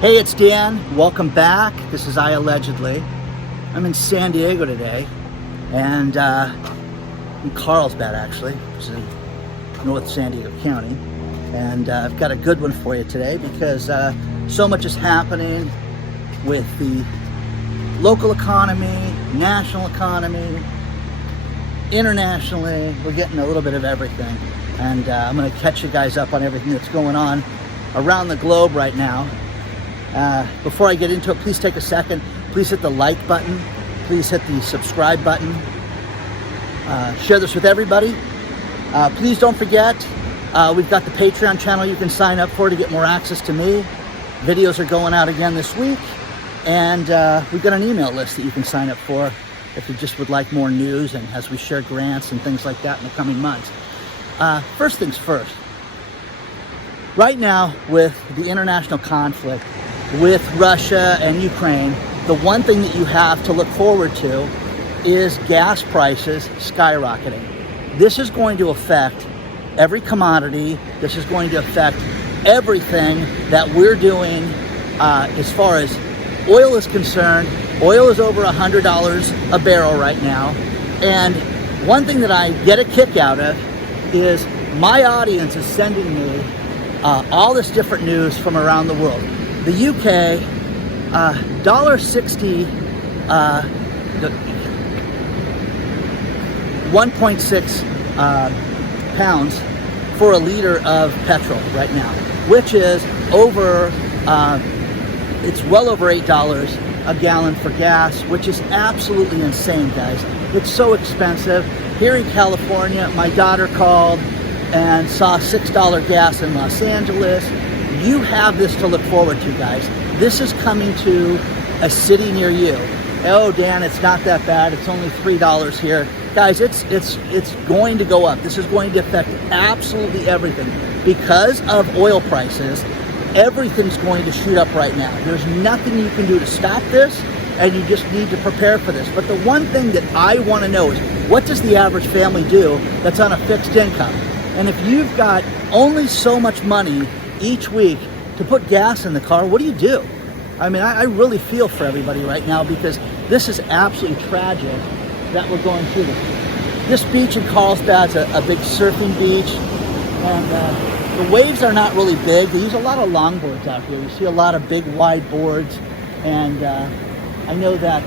Hey, it's Dan. Welcome back. This is iAllegedly. I'm in San Diego today, and in Carlsbad, actually, which is in North San Diego County. And I've got a good one for you today because so much is happening with the local economy, national economy, internationally. We're getting a little bit of everything. And I'm going to catch you guys up on everything that's going on around the globe right now. Before I get into it, please take a second. Please hit the like button. Please hit the subscribe button. Share this with everybody. Please don't forget, we've got the Patreon channel you can sign up for to get more access to me. Videos are going out again this week. And we've got an email list that you can sign up for if you just would like more news and as we share grants and things like that in the coming months. First things first. Right now, with the international conflict, with Russia and Ukraine, the one thing that you have to look forward to is gas prices skyrocketing. This is going to affect every commodity. This is going to affect everything that we're doing as far as oil is concerned. Oil is over $100 a barrel right now. And one thing that I get a kick out of is my audience is sending me all this different news from around the world. The UK, $1.60, 1.6 pounds for a liter of petrol right now, which is over, it's well over $8 a gallon for gas, which is absolutely insane, guys. It's so expensive. Here in California, my daughter called and saw $6 gas in Los Angeles. You have this to look forward to, guys. This is coming to a city near you. Oh, Dan, it's not that bad. It's only $3 here. Guys, it's going to go up. This is going to affect absolutely everything. Because of oil prices, everything's going to shoot up right now. There's nothing you can do to stop this, and you just need to prepare for this. But the one thing that I want to know is, what does the average family do that's on a fixed income? And if you've got only so much money each week to put gas in the car, what do you do? I mean, I really feel for everybody right now because this is absolutely tragic that we're going through this. This beach in Carlsbad's a big surfing beach, and the waves are not really big. They use a lot of longboards out here. You see a lot of big wide boards, and I know that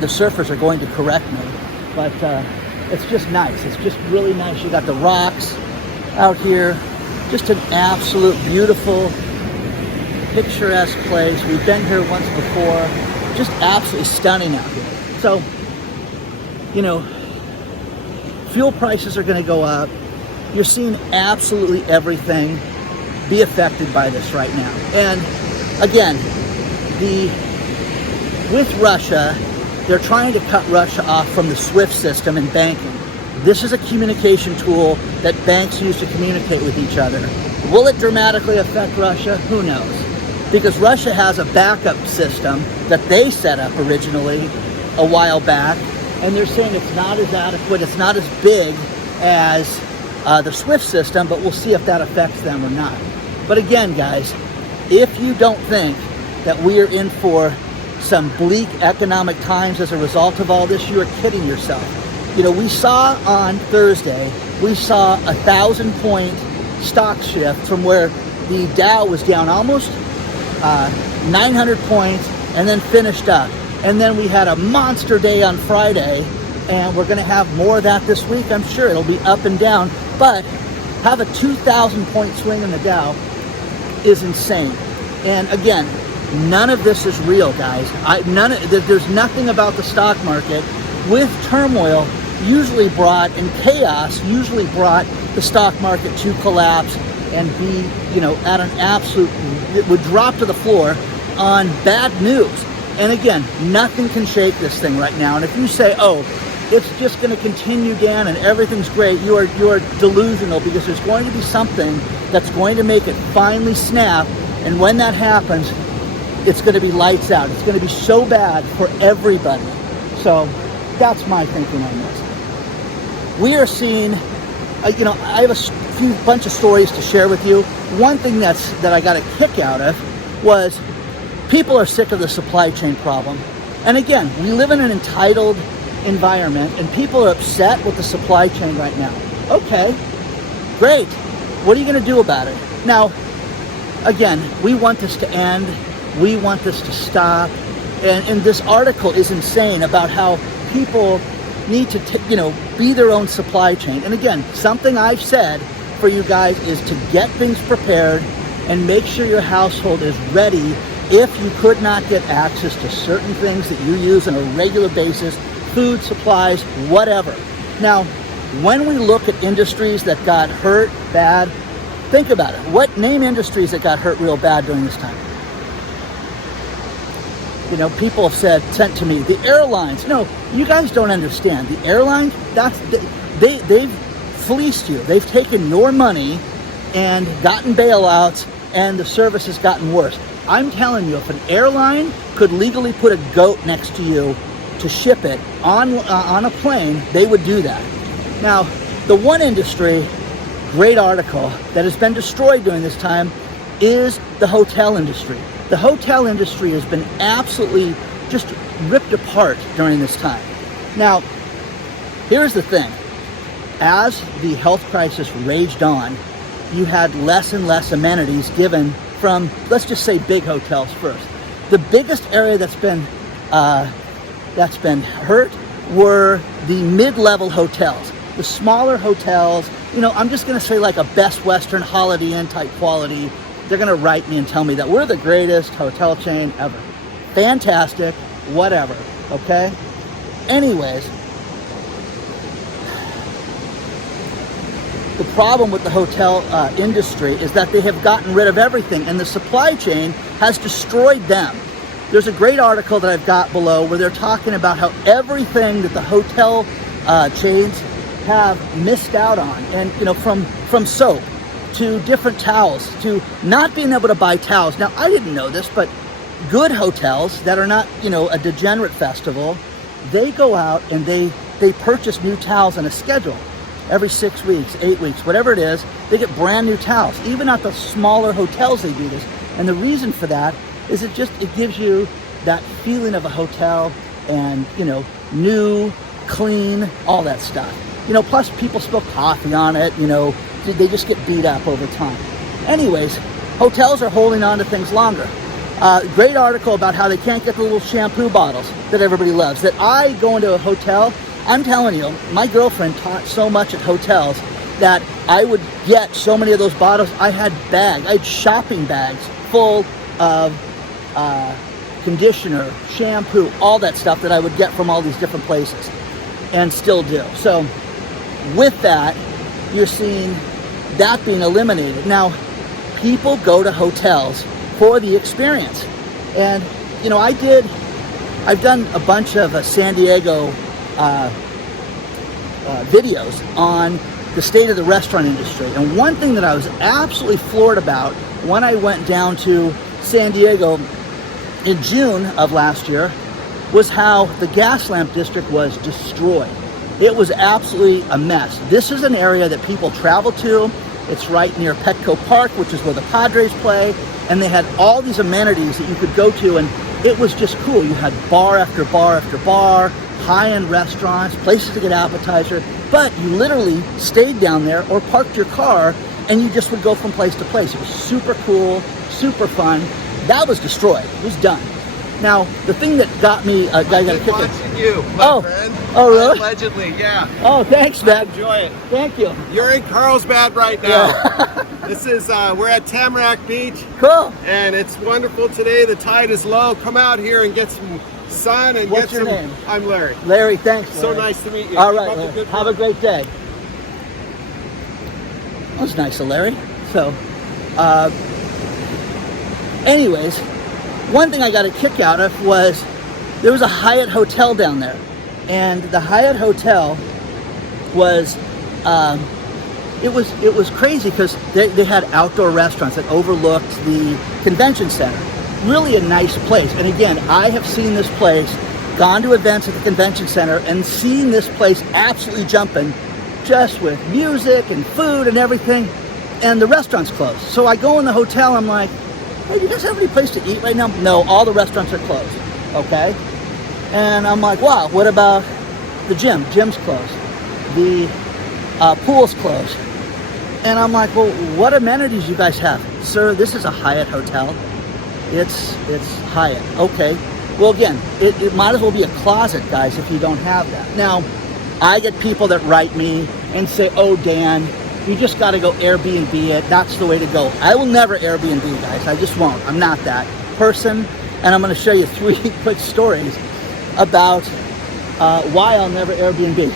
the surfers are going to correct me, but it's just nice. It's just really nice. You got the rocks out here. Just an absolute beautiful, picturesque place. We've been here once before. Just absolutely stunning out here. So, you know, fuel prices are going to go up. You're seeing absolutely everything be affected by this right now. And again, with Russia, they're trying to cut Russia off from the SWIFT system in banking. This is a communication tool that banks use to communicate with each other. Will it dramatically affect Russia? Who knows? Because Russia has a backup system that they set up originally a while back, and they're saying it's not as adequate, it's not as big as the SWIFT system, but we'll see if that affects them or not. But again, guys, if you don't think that we are in for some bleak economic times as a result of all this, you are kidding yourself. You know, we saw on Thursday, we saw 1,000-point stock shift from where the Dow was down almost 900 points and then finished up. And then we had a monster day on Friday, and we're going to have more of that this week. I'm sure it'll be up and down, but have a 2,000-point swing in the Dow is insane. And again, none of this is real, guys. There's nothing about the stock market with turmoil usually brought, and chaos usually brought the stock market to collapse and be, you know, at an absolute, it would drop to the floor on bad news. And again, nothing can shake this thing right now. And if you say, oh, it's just going to continue, Dan, and everything's great, you are delusional, because there's going to be something that's going to make it finally snap. And when that happens, it's going to be lights out. It's going to be so bad for everybody. So that's my thinking on this. We are seeing, you know, I have a bunch of stories to share with you. One thing that I got a kick out of was people are sick of the supply chain problem. And again, we live in an entitled environment and people are upset with the supply chain right now. Okay, great. What are you going to do about it? Now, again, we want this to end. We want this to stop. And this article is insane about how people need to, be their own supply chain. And again, something I've said for you guys is to get things prepared and make sure your household is ready if you could not get access to certain things that you use on a regular basis, food, supplies, whatever. Now, when we look at industries that got hurt bad, think about it. Name industries that got hurt real bad during this time? People have sent to me, the airlines. No, you guys don't understand. The airlines, they've fleeced you. They've taken your money and gotten bailouts, and the service has gotten worse. I'm telling you, if an airline could legally put a goat next to you to ship it on a plane, they would do that. Now, the one industry, great article, that has been destroyed during this time is the hotel industry. The hotel industry has been absolutely just ripped apart during this time. Now, here's the thing. As the health crisis raged on, you had less and less amenities given from, let's just say, big hotels first. The biggest area that's been hurt were the mid-level hotels. The smaller hotels, I'm just going to say like a Best Western, Holiday Inn type quality. They're going to write me and tell me that we're the greatest hotel chain ever. Fantastic, whatever, okay? Anyways, the problem with the hotel industry is that they have gotten rid of everything, and the supply chain has destroyed them. There's a great article that I've got below where they're talking about how everything that the hotel chains have missed out on, and from soap to different towels to not being able to buy towels. Now, I didn't know this, but good hotels that are not, a degenerate festival, they go out and they purchase new towels on a schedule. Every 6 weeks, 8 weeks, whatever it is, they get brand new towels. Even at the smaller hotels, they do this. And the reason for that is it gives you that feeling of a hotel and, new, clean, all that stuff. Plus people spill coffee on it, they just get beat up over time. Anyways, hotels are holding on to things longer. Great article about how they can't get the little shampoo bottles that everybody loves. That I go into a hotel, I'm telling you, my girlfriend taught so much at hotels that I would get so many of those bottles. I had shopping bags full of conditioner, shampoo, all that stuff that I would get from all these different places and still do. So with that, you're seeing that being eliminated. Now, people go to hotels for the experience. And, I've done a bunch of San Diego videos on the state of the restaurant industry. And one thing that I was absolutely floored about when I went down to San Diego in June of last year was how the gas lamp district was destroyed. It was absolutely a mess. This is an area that people travel to. It's right near Petco Park, which is where the Padres play. And they had all these amenities that you could go to, and it was just cool. You had bar after bar after bar, high-end restaurants, places to get appetizer, but you literally stayed down there or parked your car, and you just would go from place to place. It was super cool, super fun. That was destroyed. It was done. Now, the thing that got me, I got a kick. Watching you, my friend. Oh, really? Allegedly, yeah. Oh, thanks, man. Enjoy it. Thank you. You're in Carlsbad right now. Yeah. This is, we're at Tamarack Beach. Cool. And it's wonderful today. The tide is low. Come out here and get some sun and What's get your some. name? I'm Larry. Larry, thanks. Larry. So nice to meet you. All Keep right, up the Larry. good Have work. a great day. That was nice of Larry. So, anyways, one thing I got a kick out of was there was a Hyatt hotel down there, and the Hyatt hotel was it was crazy because they had outdoor restaurants that overlooked the convention center. Really a nice place. And again, I have seen this place, gone to events at the convention center, and seen this place absolutely jumping, just with music and food and everything. And the restaurant's closed. So I go in the hotel, I'm like, hey, do you guys have any place to eat right now? No, all the restaurants are closed, okay? And I'm like, wow, what about the gym? Gym's closed. The pool's closed. And I'm like, well, what amenities you guys have? Sir, this is a Hyatt hotel. It's Hyatt. Okay. Well, again, it might as well be a closet, guys, if you don't have that. Now, I get people that write me and say, oh, Dan, you just got to go Airbnb it. That's the way to go. I will never Airbnb, guys. I just won't. I'm not that person. And I'm going to show you 3 quick stories about why I'll never Airbnb.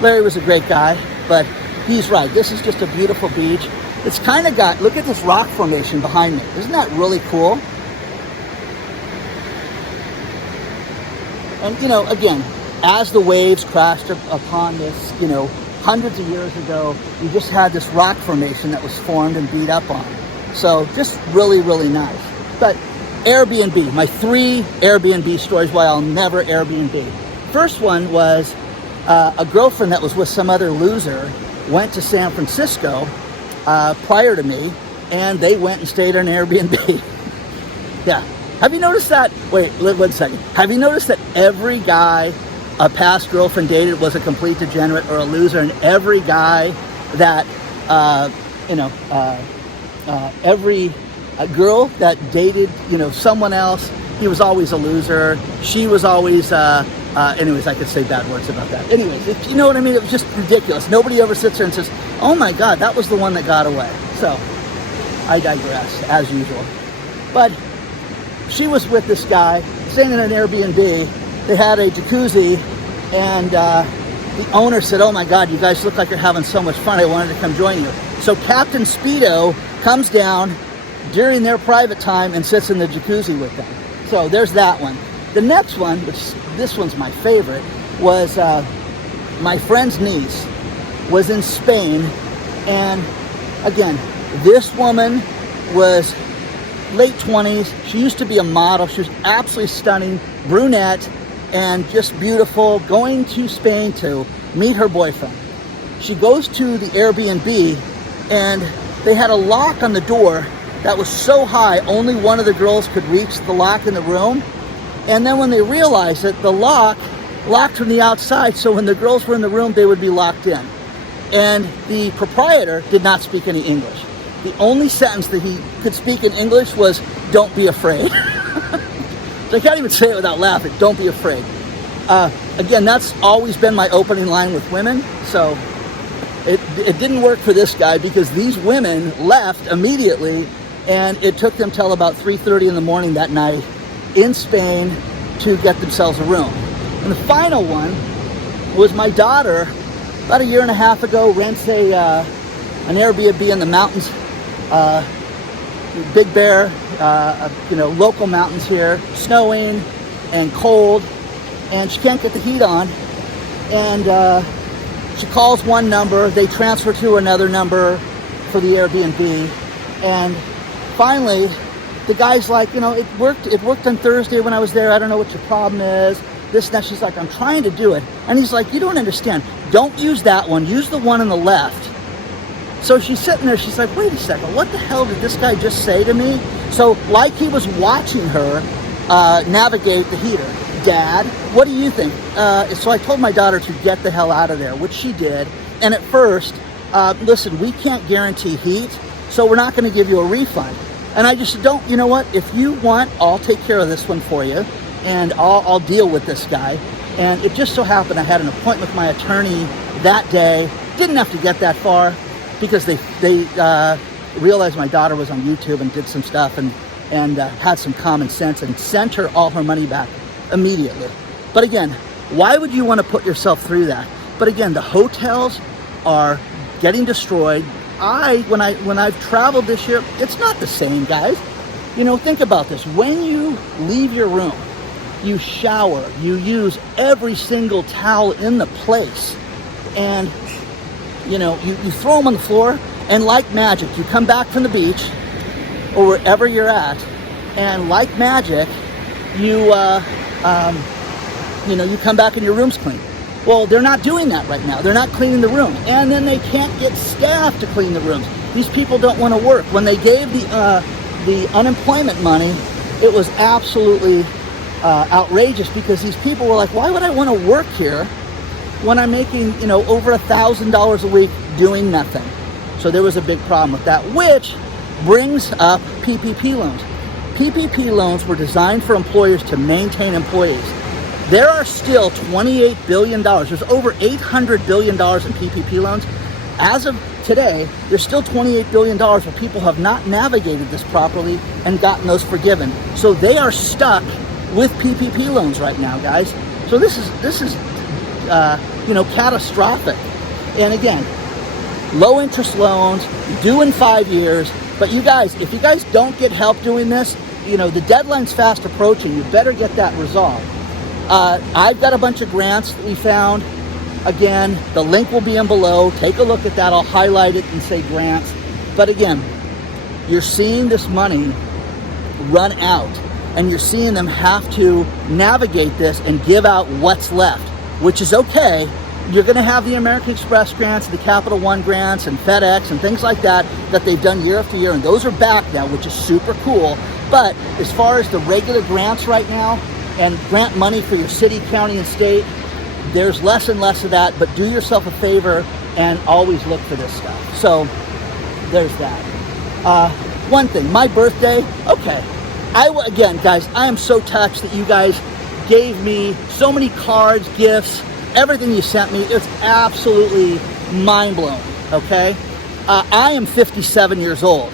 Larry was a great guy, but he's right. This is just a beautiful beach. It's kind of got, look at this rock formation behind me. Isn't that really cool? And, you know, again, as the waves crashed upon this, you know, hundreds of years ago, you just had this rock formation that was formed and beat up on. So just really, really nice. But Airbnb, my 3 Airbnb stories why I'll never Airbnb. First one was a girlfriend that was with some other loser went to San Francisco prior to me, and they went and stayed on Airbnb. Yeah. Have you noticed that? Wait, 1 second. Have you noticed that every guy a past girlfriend dated was a complete degenerate or a loser, and every guy that, every girl that dated, you know, someone else, he was always a loser. She was always, anyways, I could say bad words about that. Anyways, you know what I mean? It was just ridiculous. Nobody ever sits there and says, oh my God, that was the one that got away. So, I digress, as usual. But she was with this guy, staying in an Airbnb. They had a jacuzzi, and the owner said, oh my God, you guys look like you're having so much fun. I wanted to come join you. So Captain Speedo comes down during their private time and sits in the jacuzzi with them. So there's that one. The next one, which this one's my favorite, was my friend's niece was in Spain. And again, this woman was late 20s. She used to be a model. She was absolutely stunning, brunette, and just beautiful, going to Spain to meet her boyfriend. She goes to the Airbnb, and they had a lock on the door that was so high, only one of the girls could reach the lock in the room. And then when they realized it, the lock locked from the outside, so when the girls were in the room, they would be locked in. And the proprietor did not speak any English. The only sentence that he could speak in English was, don't be afraid. So I can't even say it without laughing, don't be afraid. Again, that's always been my opening line with women, so it didn't work for this guy because these women left immediately, and it took them till about 3:30 in the morning that night in Spain to get themselves a room. And the final one was my daughter, about 1.5 years ago, rents an Airbnb in the mountains, Big Bear, local mountains here, snowing and cold, and she can't get the heat on, and she calls one number, they transfer to another number for the Airbnb, and finally the guy's like, it worked on Thursday when I was there, I don't know what your problem is, this and that. She's like, I'm trying to do it, and he's like, you don't understand, don't use that one, use the one on the left. So she's sitting there, she's like, wait a second, what the hell did this guy just say to me? So like he was watching her navigate the heater. Dad, what do you think? So I told my daughter to get the hell out of there, which she did. And at first, listen, we can't guarantee heat, so we're not going to give you a refund. And I just said, don't, you know what? If you want, I'll take care of this one for you, and I'll deal with this guy. And it just so happened I had an appointment with my attorney that day. Didn't have to get that far, because they realized my daughter was on YouTube and did some stuff and had some common sense and sent her all her money back immediately. But again, why would you want to put yourself through that? But again, the hotels are getting destroyed. When I've traveled this year, it's not the same, guys. Think about this. When you leave your room, you shower, you use every single towel in the place, and you throw them on the floor, and like magic, you come back from the beach or wherever you're at, and like magic, you come back and your room's clean. Well, they're not doing that right now. They're not cleaning the room, and then they can't get staff to clean the rooms. These people don't want to work. When they gave the unemployment money, it was absolutely outrageous, because these people were like, why would I want to work here when I'm making, you know, over $1,000 a week doing nothing? So there was a big problem with that, which brings up PPP loans. PPP loans were designed for employers to maintain employees. There are still $28 billion. There's over $800 billion in PPP loans. As of today, there's still $28 billion where people have not navigated this properly and gotten those forgiven. So they are stuck with PPP loans right now, guys. So this is you know, catastrophic. And again, low interest loans, due in 5 years. But you guys, if you guys don't get help doing this, you know, the deadline's fast approaching. You better get that resolved. I've got a bunch of grants that we found. Again, the link will be in below. Take a look at that. I'll highlight it and say grants. But again, you're seeing this money run out, and you're seeing them have to navigate this and give out what's left, which is okay. You're going to have the American Express grants, the Capital One grants, and FedEx and things like that they've done year after year, and those are back now, which is super cool. But as far as the regular grants right now, and grant money for your city, county, and state, there's less and less of that. But do yourself a favor and always look for this stuff. So there's that. One thing, my birthday, okay. Again, guys, I am so touched that you guys gave me so many cards, gifts, everything you sent me. It's absolutely mind-blowing, okay? I am 57 years old,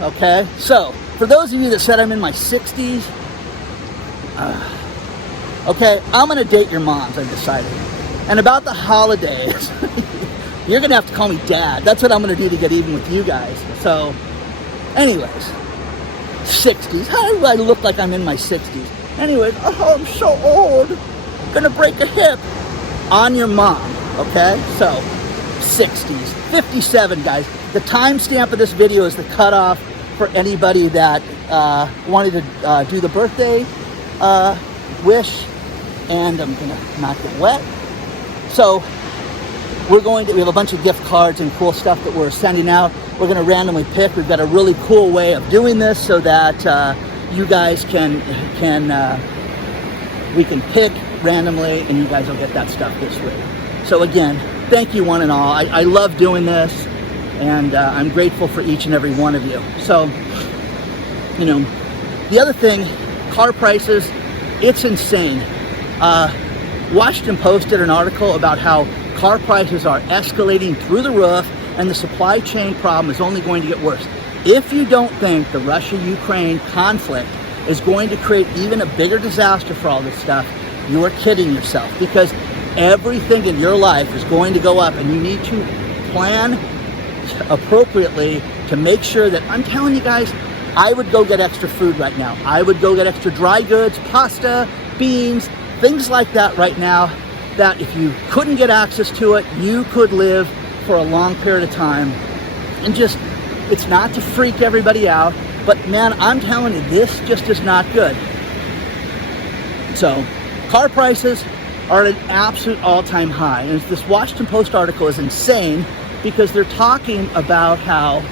okay? So, for those of you that said I'm in my 60s, okay, I'm going to date your moms, I decided. And about the holidays, you're going to have to call me Dad. That's what I'm going to do to get even with you guys. So, anyways, 60s. How do I look like I'm in my 60s? Anyways, oh, I'm so old. Gonna break a hip on your mom, okay? So, 60s. 57, guys. The timestamp of this video is the cutoff for anybody that wanted to do the birthday wish, and I'm gonna not get wet. So, we have a bunch of gift cards and cool stuff that we're sending out. We're gonna randomly pick. We've got a really cool way of doing this so that you guys we can pick randomly, and you guys will get that stuff this week. So again, thank you one and all. I love doing this, and I'm grateful for each and every one of you. So, you know, the other thing, car prices, it's insane. Washington Post did an article about how car prices are escalating through the roof, and the supply chain problem is only going to get worse. If you don't think the Russia-Ukraine conflict is going to create even a bigger disaster for all this stuff, you are kidding yourself, because everything in your life is going to go up, and you need to plan appropriately to make sure that, I'm telling you guys, I would go get extra food right now. I would go get extra dry goods, pasta, beans, things like that right now, that if you couldn't get access to it, you could live for a long period of time. And just, it's not to freak everybody out, but man, I'm telling you, this just is not good. So, car prices are at an absolute all-time high. And this Washington Post article is insane, because they're talking about how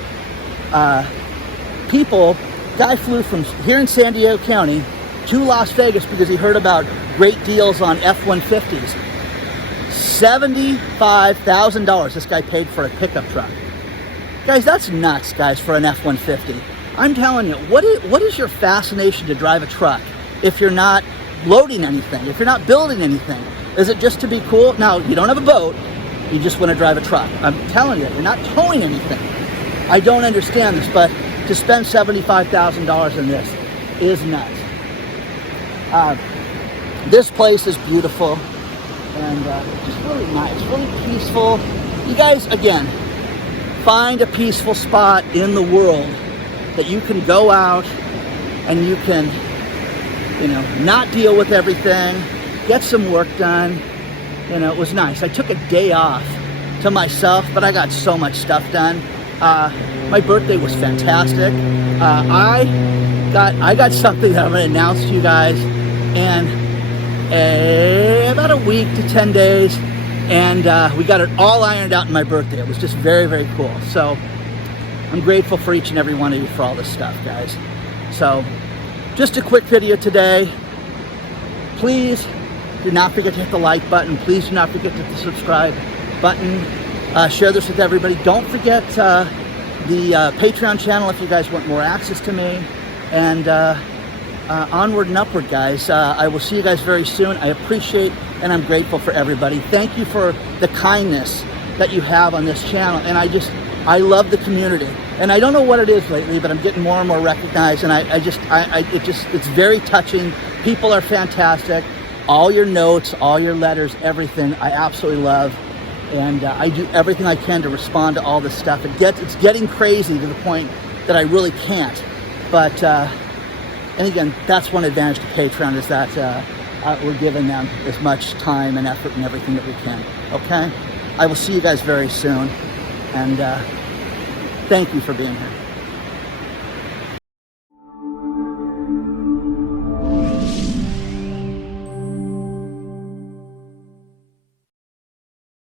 guy flew from here in San Diego County to Las Vegas because he heard about great deals on F-150s. $75,000 this guy paid for a pickup truck. Guys, that's nuts, guys, for an F-150. I'm telling you, what is your fascination to drive a truck if you're not loading anything, if you're not building anything? Is it just to be cool? Now, you don't have a boat, you just want to drive a truck. I'm telling you, you're not towing anything. I don't understand this, but to spend $75,000 in this is nuts. This place is beautiful, and just really nice, really peaceful. You guys, again, find a peaceful spot in the world that you can go out and you can, you know, not deal with everything, get some work done. You know, it was nice. I took a day off to myself, but I got so much stuff done. My birthday was fantastic. I got something that I'm going to announce to you guys in about a week to 10 days, and we got it all ironed out in my birthday. It was just very, very cool. So I'm grateful for each and every one of you for all this stuff, guys. So, just a quick video today. Please do not forget to hit the like button. Please do not forget to hit the subscribe button. Share this with everybody. Don't forget the Patreon channel if you guys want more access to me. And onward and upward, guys. I will see you guys very soon. I appreciate and I'm grateful for everybody. Thank you for the kindness that you have on this channel. And I love the community. And I don't know what it is lately, but I'm getting more and more recognized. And it's very touching. People are fantastic. All your notes, all your letters, everything, I absolutely love. And I do everything I can to respond to all this stuff. It's getting crazy to the point that I really can't. But, and again, that's one advantage to Patreon, is that we're giving them as much time and effort and everything that we can. Okay? I will see you guys very soon. And thank you for being here.